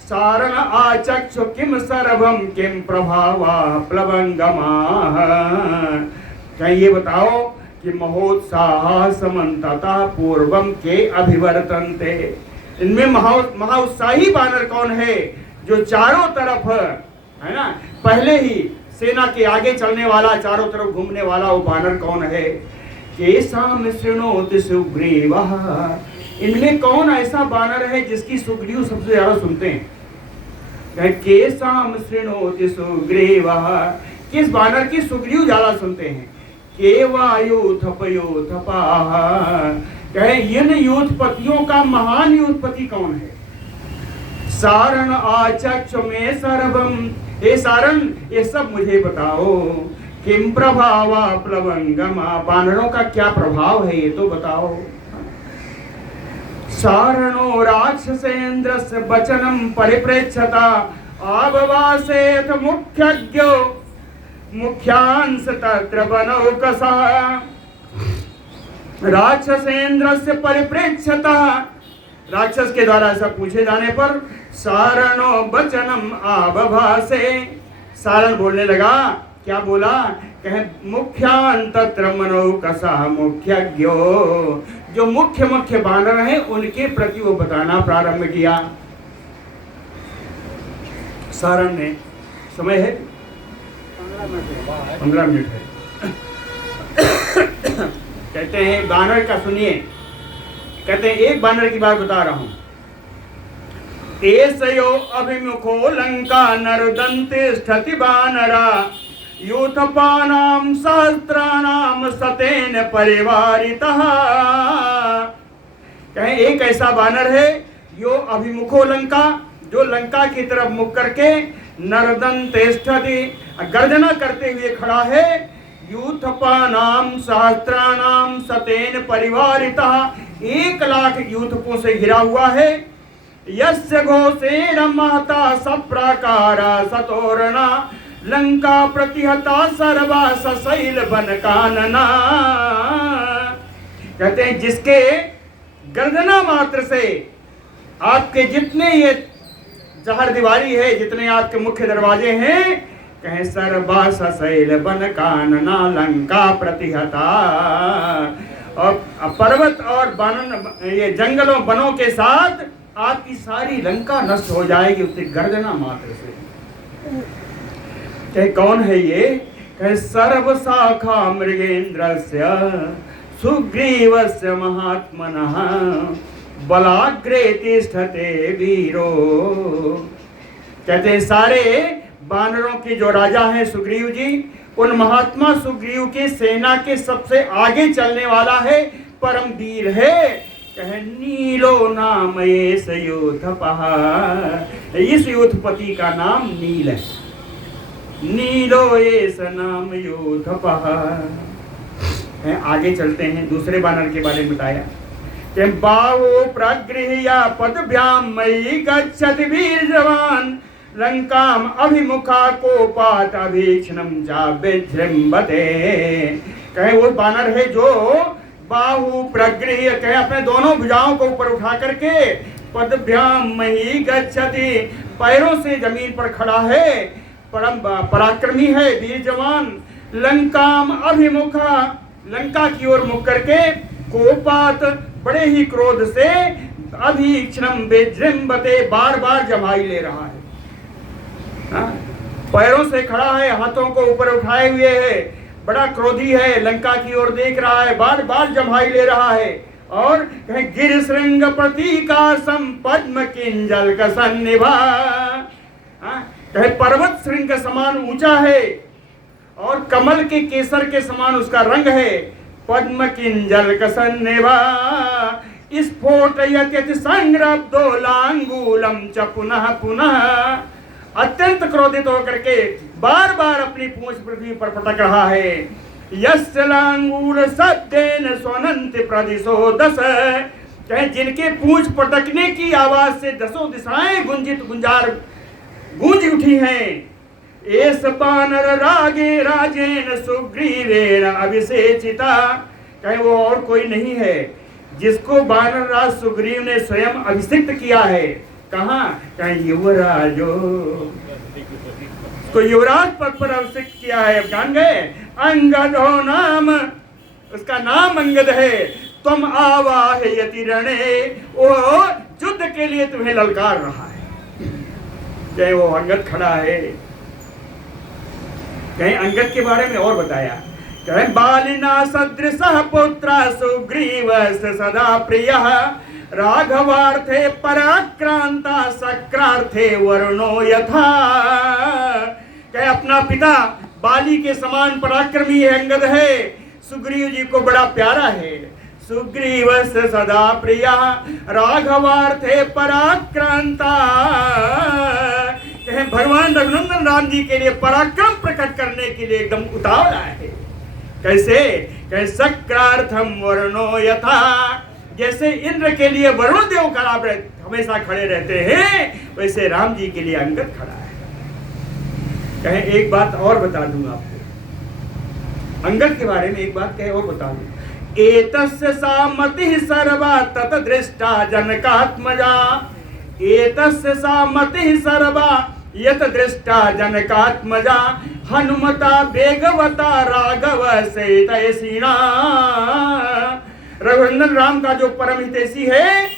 सारण आचक्षु किम सर्वम किम प्रभावा प्लवंगमाः। क्या ये बताओ कि महोत्साह समन्तता पूर्वम के अभिवर्तन्ते, इनमें महाउत्साही बानर कौन है जो चारों तरफ है ना, पहले ही सेना के आगे चलने वाला, चारों तरफ घूमने वाला वो बानर कौन है? केसाम शृणोति सुग्रीवः, इनमें कौन ऐसा बानर है जिसकी सुग्रीव सबसे ज्यादा सुनते हैं? केसाम शृणोति सुग्रीवः, किस बानर की सुग्रीव ज्यादा सुनते हैं? के वायुथपयूथपाः, कहे इन युद्धपतियों का महान युद्धपति कौन है? सारण आचक्ष में सर्वम, हे सारण ये सब मुझे बताओ। किम प्रभावा प्लवंगमा, बानरों का क्या प्रभाव है ये तो बताओ। सारणो राक्षसेन्द्रस्य वचनम परिप्रेक्षता आबवासेत मुख्यज्ञो मुख्यांश तत्र बनौकसः। राक्षसेन्द्रस्य परिप्रेक्षता, राक्षस के द्वारा ऐसा पूछे जाने पर सारणो वचनम आबभासे, सारण बोलने लगा। क्या बोला? कहे मुख्यान तत्र मनौकसः मुख्यज्ञो, जो मुख्य मुख्य बानर हैं उनके प्रति वो बताना प्रारंभ किया। सारण ने, समय है 15 मिनट है। कहते हैं बानर का सुनिए, कहते हैं एक बानर की बात बता रहा हूं। एसयो अभिमुखो लंका नरदंते स्थिति बानरा यूथपानाम सहस्त्राणाम सतेन परिवारितः। कहें एक ऐसा बानर है यो अभिमुखो लंका, जो लंका की तरफ मुख करके नरदन तेष्ठति, गर्जना करते हुए खड़ा है। यूथपानाम सहस्त्राणाम सतेन परिवारिता, 1,00,000 यूथपों से घिरा हुआ है। यस्य घोषेण महता सप्राकारा सतोरणा, लंका प्रतिहता सर्वा सशैल वन कानना। कहते हैं जिसके गर्जना मात्र से आपके जितने ये जहर दीवारी है, जितने आपके मुख्य दरवाजे हैं, कहें सर्वा सशैल वन कानना लंका प्रतिहता, और पर्वत और वन ये जंगलों वनों के साथ आपकी सारी लंका नष्ट हो जाएगी उससे गर्जना मात्र से। कहे कौन है ये? कहे सर्व शाखा मृगेंद्रस्य सुग्रीवस्य महात्मनः बलाग्रे तिष्ठते वीरो। कहते हैं सारे बानरों के जो राजा हैं सुग्रीव जी, उन महात्मा सुग्रीव के सेना के सबसे आगे चलने वाला है, परम वीर है। कहे नीलो नाम एस योथपः, इस योथपति का नाम नील है। नीलो एस नाम योथपः। आगे चलते हैं, दूसरे बानर के बारे में बताया। बाहो प्रगृह्य पदभ्याम मयि गच्छति वीर जवान, लंकाम अभिमुखा कोपात अभीक्षणम चा विजृंभते। कहे वो बानर है जो बाहु प्रगृह्य, कहे अपने दोनों भुजाओं को ऊपर उठा करके पदभ्याम मयि गच्छति, पैरों से जमीन पर खड़ा है, परम पराक्रमी है, वीर जवान। लंकाम अभिमुखा, लंका की ओर मुख करके, कोपात बड़े ही क्रोध से, अभीक्षणम विजृंभते बार बार जमाई ले रहा है। पैरों से खड़ा है, हाथों को ऊपर उठाए हुए है, बड़ा क्रोधी है, लंका की ओर देख रहा है, बार बार जमाई ले रहा है। और कहे गिर श्रृंग प्रतीकासम पद्म किंजल का सन्निभा, कहे पर्वत श्रृंग के समान ऊंचा है और कमल के केसर के समान उसका रंग है। पद्म किंजल का सन्निभा स्फोटयति संरब्धो लांगूलम च पुनः पुनः। अत्यंत क्रोधित होकर के बार बार अपनी पूंछ पृथ्वी पर पटक रहा है। यस्य लांगूल शब्देन स्वनन्ति प्रदिशो दश, चाहे जिनके पूंछ पटकने की आवाज से दसों दिशाएं गूंज उठी हैं। एस बानर रागे राजेन सुग्रीवेन अभिषेचिता, कहे वो और कोई नहीं है जिसको बानर राज सुग्रीव ने स्वयं अभिषिक्त किया है। कहाँ? कहे युवराजो, तो युवराज पद पर अभिषिक्त किया है। अब जान गए, अंगद हो नाम, उसका नाम अंगद है। तुम आवाहयति रणे, वो युद्ध के लिए तुम्हें ललकार रहा है। चाहे वो अंगद खड़ा है। कहीं अंगद के बारे में और बताया, कहे बालिना सदृशः पुत्र सुग्रीव सदा प्रियः, राघवार्थे पराक्रांता सक्रार्थे वरुणो यथा। कहे अपना पिता बाली के समान पराक्रमी है, अंगद है, सुग्रीव जी को बड़ा प्यारा है। सुग्रीव सदा प्रियः राघवार्थे पराक्रांता, कहे भगवान रघुनंदन राम जी के लिए पराक्रम प्रकट करने के लिए एकदम उतावला है। कैसे? कहे सक्रार्थम वरुणो यथा, जैसे इंद्र के लिए वरुण देव खड़ा हमेशा खड़े रहते हैं, वैसे राम जी के लिए अंगद खड़ा है। कहे एक बात और बता दूं आपको, अंगद के बारे में एक बात कहे और बता दूं। एतस्य सा मतिः सर्वा तत दृष्टा जनकात्मजा, एतस्य सा मतिः सर्वा यत दृष्टा जनकात्मजा, हनुमता बेगवता राघव से तयसीना। रघुनंदन राम का जो परम हितैषी है,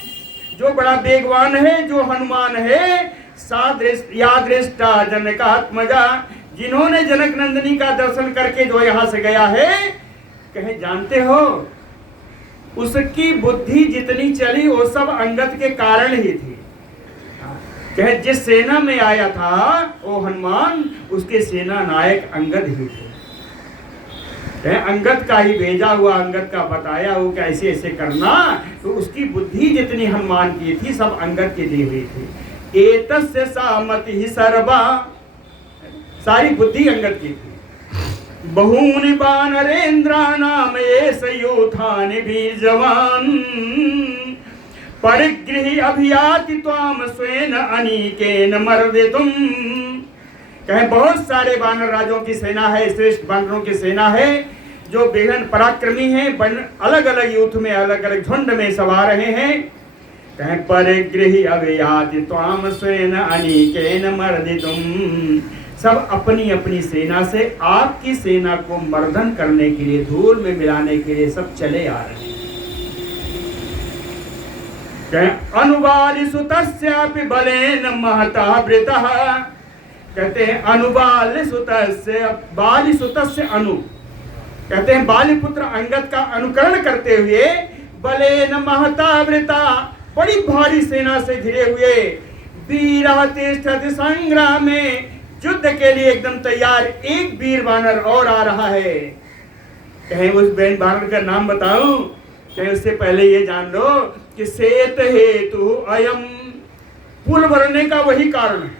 जो बड़ा बेगवान है, जो हनुमान है, या दृष्टा जनकात्मजा, जिन्होंने जनक नंदिनी का दर्शन करके जो यहाँ से गया है, कहे जानते हो उसकी बुद्धि जितनी चली वो सब अंगद के कारण ही थी। कहे जिस सेना में आया था वो हनुमान, उसके सेना नायक अंगद ही थे। अंगद का ही भेजा हुआ, अंगद का बताया हो कि ऐसे ऐसे करना, तो उसकी बुद्धि जितनी हनुमान की थी सब अंगद के दी हुई थी। एतस्य सामति ही सर्वा, सारी बुद्धि अंगद की थी। बहूनि वानरेंद्रा नाम एस यूथानि वीर जवान, परिगृहि अभियाति त्वाम स्वेन अनीकेन मर्दितुम। कहे बहुत सारे वानर राजों की सेना है, श्रेष्ठ वानरों की सेना है जो बेहद पराक्रमी हैं, अलग अलग युद्ध में अलग अलग झुंड में सवार रहे हैं। कहे परिगृहि अभियाति त्वाम स्वेन अनीकेन मर्दितुम, सब अपनी अपनी सेना से आपकी सेना को मर्दन करने के लिए, धूल में मिलाने के लिए सब चले आ रहे हैं। अनुबालि सुतस्यापि बलेन महता वृतः, कहते हैं अनुबाल सुतस्य, बाली सुतस्य अनु, कहते हैं बाली पुत्र अंगद का अनुकरण करते हुए बलेन महता वृता, बड़ी भारी सेना से घिरे हुए, वीरः तिष्ठति संग्राम में, युद्ध के लिए एकदम तैयार एक वीर वानर और आ रहा है। कहीं उस बहन वानर का नाम बताऊं? कहीं उससे पहले ये जान लो कि सेत हेतु अयम, पुल बनने का वही कारण है।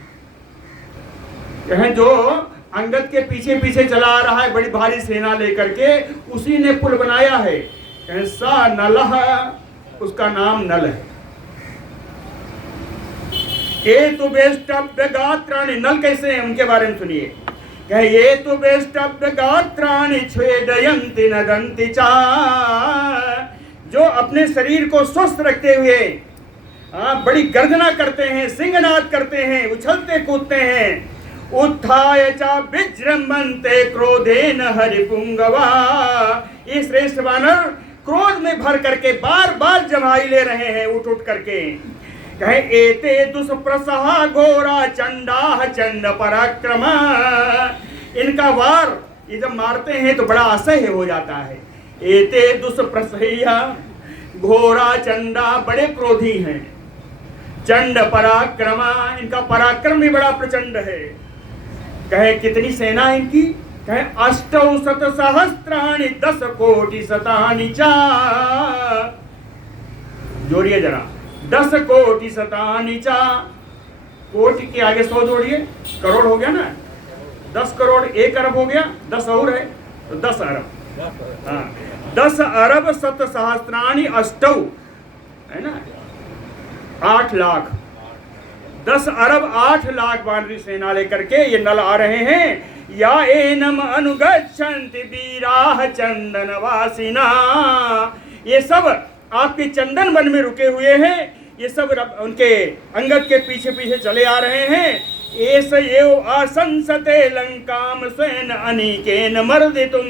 कहें जो अंगद के पीछे पीछे चला आ रहा है बड़ी भारी सेना लेकर के, उसी ने पुल बनाया है। कहें सा नलह, उसका नाम नल है। ये तो बेष्टव्य गात्राणि, नल कैसे हैं उनके बारे में सुनिए। कहे ये तो बेष्टव्य गात्राणि छेदयन्ति नदन्ति चा, जो अपने शरीर को स्वस्थ रखते हुए बड़ी गर्जना करते हैं, सिंहनाद करते हैं, उछलते कूदते हैं। उत्थाय च विजृंभन्ते क्रोधेन हरिपुंगवा, ये श्रेष्ठ वानर क्रोध में भर करके बार बार जमाई ले रहे हैं उठ उठ करके। कहे एते दुष्प्रसहा घोरा चंडाह चंड पराक्रमा, इनका वार ये जब मारते हैं तो बड़ा असह्य हो जाता है। एते दुष्प्रसह्या घोरा चंडा, बड़े क्रोधी हैं। चंड पराक्रमा, इनका पराक्रम भी बड़ा प्रचंड है। कहे कितनी सेना है इनकी? कहे अष्टौ शत सहस्त्राणि 10 कोटि शतानि चा, जोड़िए जरा, 10 कोटि शतानि चा, कोटि के आगे 100 जोड़िए, करोड़ हो गया ना, 10 करोड़ 1 अरब हो गया, 10 और है तो 10 अरब। हाँ, 10 अरब शत सहस्त्राणि अष्टौ, है ना, 8 लाख, 10 अरब 8 लाख वानरी सेना लेकर के ये नल आ रहे हैं। या एनम अनुगच्छन्ति वीराः चंदनवासिना, ये सब आपके चंदन वन में रुके हुए हैं, ये सब उनके अंगद के पीछे पीछे चले आ रहे हैं। एस एव आसंसते लंकाम स्वयं अनीकेन मर्दितुम,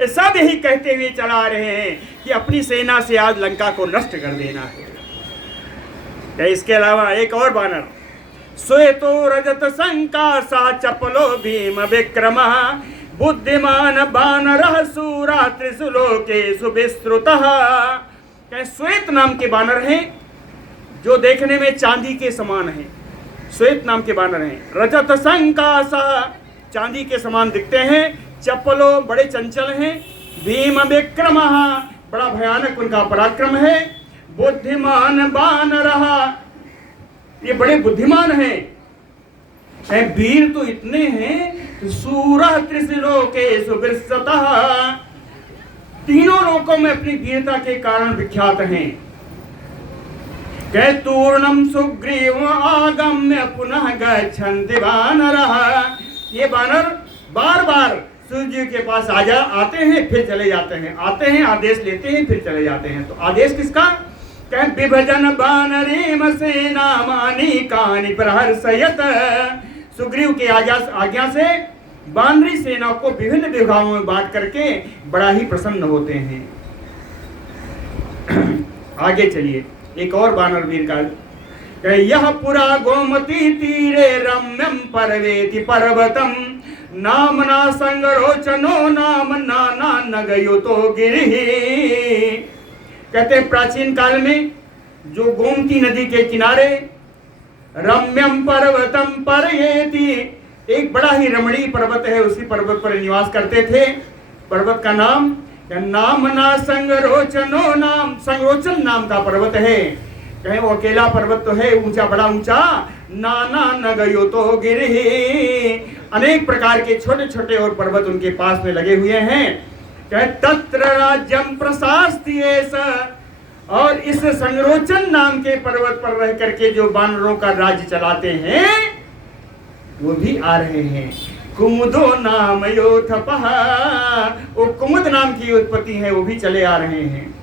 ये सब यही कहते हुए चला रहे हैं कि अपनी सेना से आज लंका को नष्ट कर देना है। इसके अलावा एक और वानर, श्वेतो रजत संकासा चपलो भीम विक्रम, बुद्धिमान वानरः सूरा त्रिषु लोकेषु विस्तृतः। श्वेत नाम के वानर हैं जो देखने में चांदी के समान हैं, श्वेत नाम के वानर हैं। रजत संकासा, चांदी के समान दिखते हैं। चपलो, बड़े चंचल हैं। भीम विक्रम, बड़ा भयानक उनका पराक्रम है। बुद्धिमान वानरः, ये बड़े बुद्धिमान हैं। वीर तो इतने हैं, सूरः त्रिषु लोकेषु विस्तृतः, तीनों लोकों में अपनी वीरता के कारण विख्यात हैं। तूर्णम सुग्रीव आगम्य पुनः गच्छन्ति वानरः, ये वानर बार बार सूर्य के पास आते हैं फिर चले जाते हैं, आते हैं आदेश लेते हैं फिर चले जाते हैं। तो आदेश किसका? विभजन वानरेम सेनाम अनेकानि प्रहर्षयत, सुग्रीव के आज्ञा से वानरी सेना को विभिन्न विभागों में बांट करके बड़ा ही प्रसन्न होते हैं। आगे चलिए, एक और वानर वीर का, यह पुरा गोमती तीरे रम्यम पर्वेति पर्वतम, नामना संगरोचनो नाम नाना नगयुतो गिरिहि। कहते प्राचीन काल में जो गोमती नदी के किनारे रम्यम पर्वतम पर्येति, एक बड़ा ही रमणीय पर्वत है, उसी पर्वत पर निवास करते थे। पर्वत का नाम नाम ना संगरोचनो नाम, संगरोचन नाम का पर्वत है। कहें वो अकेला पर्वत तो है ऊंचा, बड़ा ऊंचा, नाना न गयो तो गिरही, अनेक प्रकार के छोटे छोटे और पर्वत उनके पास में लगे हुए हैं। कहे तत्र राज्यम प्रशास्ति ऐसा, और इस संगरोचन नाम के पर्वत पर रह करके जो बानरों का राज्य चलाते हैं वो भी आ रहे हैं। कुमुदो नाम योथपः, वो कुमुद नाम की उत्पत्ति है, वो भी चले आ रहे हैं।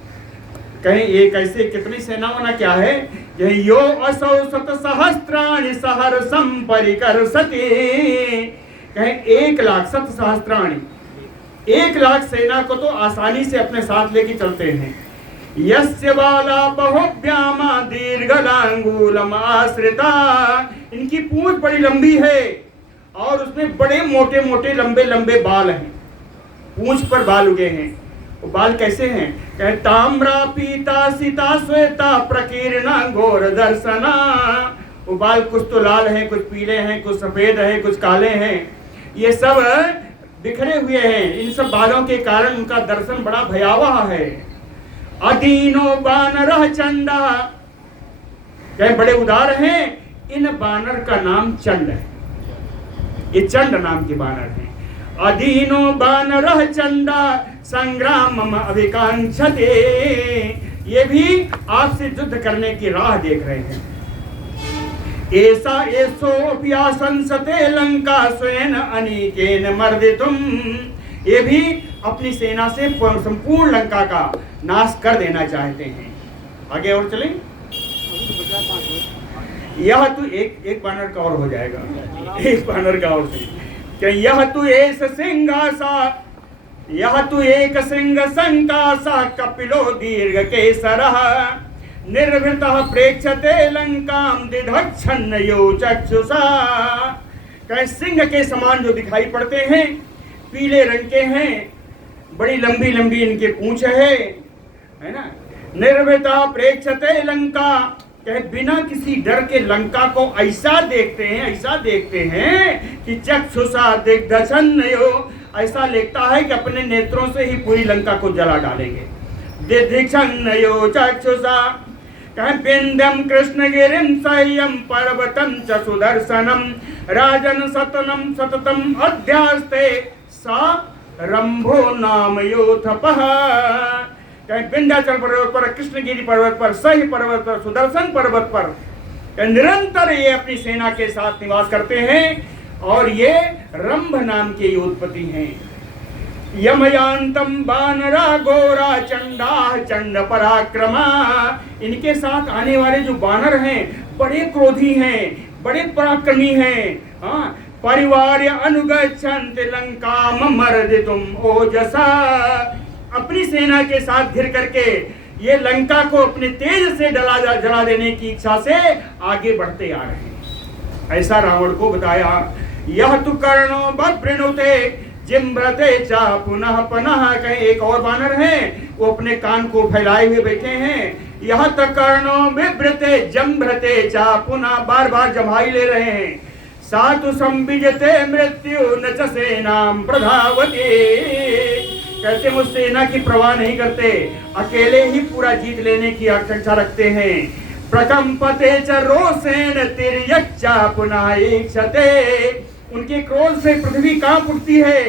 कहीं ये कैसे कितनी सेना होना क्या है, यही यो असौ शत सहस्त्राणि सहर्षं परिकर्षति, कहें 1,00,000 शत सहस्त्राणि, 1,00,000 सेना को तो आसानी से अपने साथ लेके चलते हैं। यस्य बाला बहुभ्यामा दीर्घलांगूलम आश्रिता, इनकी पूंछ बड़ी लंबी है और उसमें बड़े मोटे मोटे लंबे लंबे बाल हैं, पूंछ पर बाल उगे हैं। वो बाल कैसे हैं, कहे ताम्रा पीता सीता श्वेता प्रकीर्णा घोर दर्शना, वो बाल कुछ तो लाल हैं, कुछ पीले हैं, कुछ सफेद हैं, कुछ काले हैं, ये सब बिखरे हुए हैं। इन सब बालों के कारण उनका दर्शन बड़ा भयावह है। अदीनो बानर चंडा, कहे बड़े उदार हैं। इन बानर का नाम चंड है, ये चंड नाम के बानर हैं। अधीनो बानर चंडा संग्राम अभिकांक्षते, ये भी आपसे युद्ध करने की राह देख रहे हैं। ऐसा संसते लंका स्वयं अनीकेन मर्दितुम, ये भी अपनी सेना से संपूर्ण लंका का नाश कर देना चाहते हैं। आगे और चलें, यह तो एक बानर का और हो जाएगा, एक बानर का और से क्या, यह तू एस सिंहासा, यह तू एक सिंह संकासा कपिलो दीर्घ केसरः, निर्भृतः प्रेक्षते लंकाम दिधच्छन्नयो चक्षुषा, कहीं सिंह के समान जो दिखाई पड़ते हैं, पीले रंग के हैं, बड़ी लंबी लंबी इनके पूंछ है ना। निर्भृतः प्रेक्षते लंका, कहे बिना किसी डर के लंका को ऐसा देखते हैं, ऐसा देखते हैं कि चक्षुषा दिग्धच्छन्नयो, ऐसा लगता है कि अपने नेत्रों से ही पूरी लंका को जला डालेंगे। दिग्धच्छन्नयो चक्षुषा, कहे बिंदम कृष्णगिरिम सह्यम पर्वतम च सुदर्शनम राजन सतनम सततम अध्यास्ते सा रंभो नाम योथपः, कहीं विंध्याचल पर्वत पर, कृष्णगिरी पर्वत पर, सही पर्वत पर, सुदर्शन पर्वत पर निरंतर ये अपनी सेना के साथ निवास करते हैं और ये रंभ नाम की उत्पत्ति हैं। यमयांतम बानरा गोरा चंडा चंड पराक्रमा, इनके साथ आने वाले जो बानर हैं बड़े क्रोधी हैं, बड़े पराक्रमी हैं। हाँ, परिवार अनुगच्छन्त लंकाम मर्दितुम ओजसा, अपनी सेना के साथ घिर करके ये लंका को अपने तेज से जला देने की इच्छा से आगे बढ़ते आ रहे हैं। ऐसा रावण को बताया। यह तु कर्णो बृणुते जिम्रते चा पुनः पुनः, कहीं एक और बानर हैं, वो अपने कान को फैलाए हुए बैठे हैं। यह तक कर्णो बिभ्रते जम्भ्रते चा पुनः, बार बार जमाई ले रहे हैं। सातु संबिजते मृत्यु न च सेनाम प्रधावते, कहते हैं वो सेना की परवाह नहीं करते, अकेले ही पूरा जीत लेने की आकांक्षा रखते हैं। प्रकंपते च रोषेण तिर्यच्चा पुनः ईक्षते, उनके क्रोध से पृथ्वी कांप उठती है।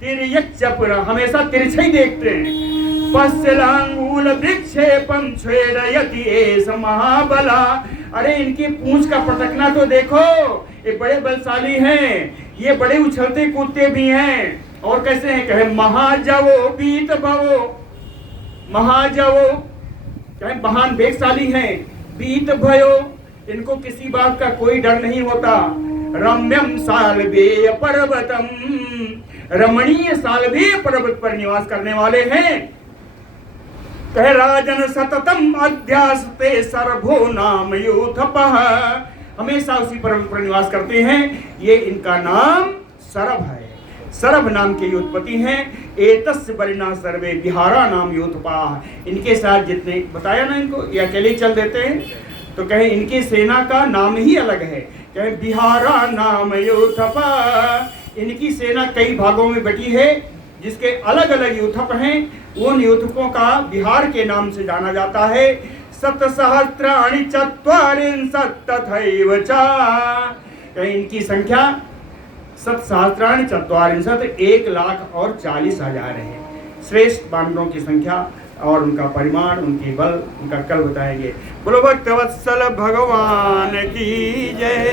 तिर्यच्चा पुनः, हमेशा तिरछे ही देखते हैं। पश्यलांगूल विक्षेपम छेदयति एष महाबला, अरे इनकी पूंछ का पटकना तो देखो, ये बड़े बलशाली हैं, ये बड़े उछलते कूदते भी हैं। और कैसे हैं, कहे महाजवो बीत भवो, महाजवो कहे महान वेगशाली हैं, बीत भयो, इनको किसी बात का कोई डर नहीं होता। रम्यम सालवेय पर्वतम, रमणीय सालवेय पर्वत पर निवास करने वाले हैं। कहे राजन सततम अध्यास्ते सर्वो नाम यूथपः, हमेशा उसी पर्वत पर निवास करते हैं। ये इनका नाम सरभ है, सरभ नाम की उत्पत्ति है। एतस्य बलिना सर्वे बिहारा नाम योथपाः, इनके साथ जितने बताया ना इनको, ये अकेले चल देते हैं, तो कहे इनकी सेना का नाम ही अलग है। कहे बिहारा नाम योथपाः, इनकी सेना कई भागों में बटी है। जिसके अलग अलग यूथक हैं, उन यूथकों का बिहार के नाम से जाना जाता है। शतसहस्राणि चत्वारिंशत् तथैव च, इनकी संख्या शतसहस्राणि चत्वारिंशत् 1,40,000 है। श्रेष्ठ बानरों की संख्या और उनका परिमाण, उनकी बल, उनका कल बताएंगे। बोलो भक्तवत्सल भगवान की जय।